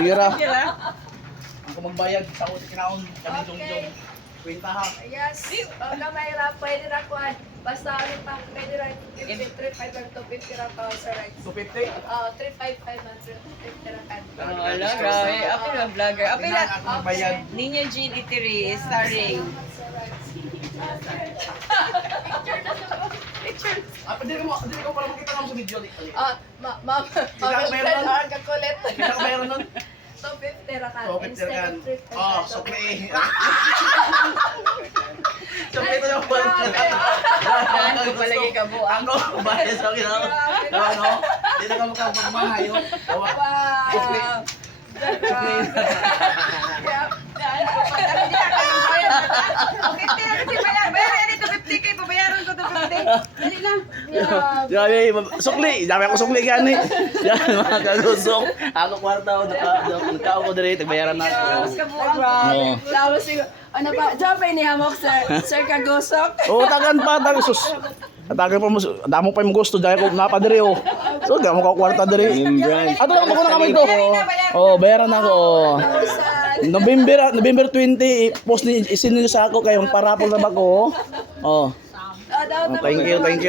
Gira. Ang magbayad sa kinaon kami jong kwenta ha. Yes. Gamay ra, pwede ra kuan. Basta ano pa, pwede ra 3.5 or 2.50 ra pa sa right. 250. 3.5 500 2.50 ra kan. Wala, grabe. Ako lang vlogger. Ako Kailangan lang. ako magbayad. Ninyo Jean Itiri is starring. Dili ko para makita mo sa video. Ma'am, ka kulit. Kita ko mayroon nun. 2.50 ra kan. 250 Instead kan. of 3.5. Oh, sukli. Sukli ito yung balik. Saan ko palagi ka po? Ako, bayad sa akin. Ano? Hindi na ka makapagmahayo. Sukli. Wow. Sukli. Saan ko pa? Hindi ako yung bayad. Okay, tira kasi bayaran. Bayaran dito 50 kayo. Pabayaran ko to 50. Dali lang. Yan, sukli. Dami ako sukli gani. Yan, mga kagusok. Ako kwarta ko, nagkao ko diri, tagbayaran na. Tapos ka po ang Oo. Tapos ano pa, job ay ni hamok sir Kagusok. Oo, tagan pa, tagan sus. Tagan pa mo, damo pa yung gusto dahil ko napadiri oh. So, gamo ka kwarta diri. Ato lang ko na kami to. Oh, bayaran na ako. November 20, post ni isin niyo sa ako kayong parapol na ba ko. Oh. Daw Thank you, thank you.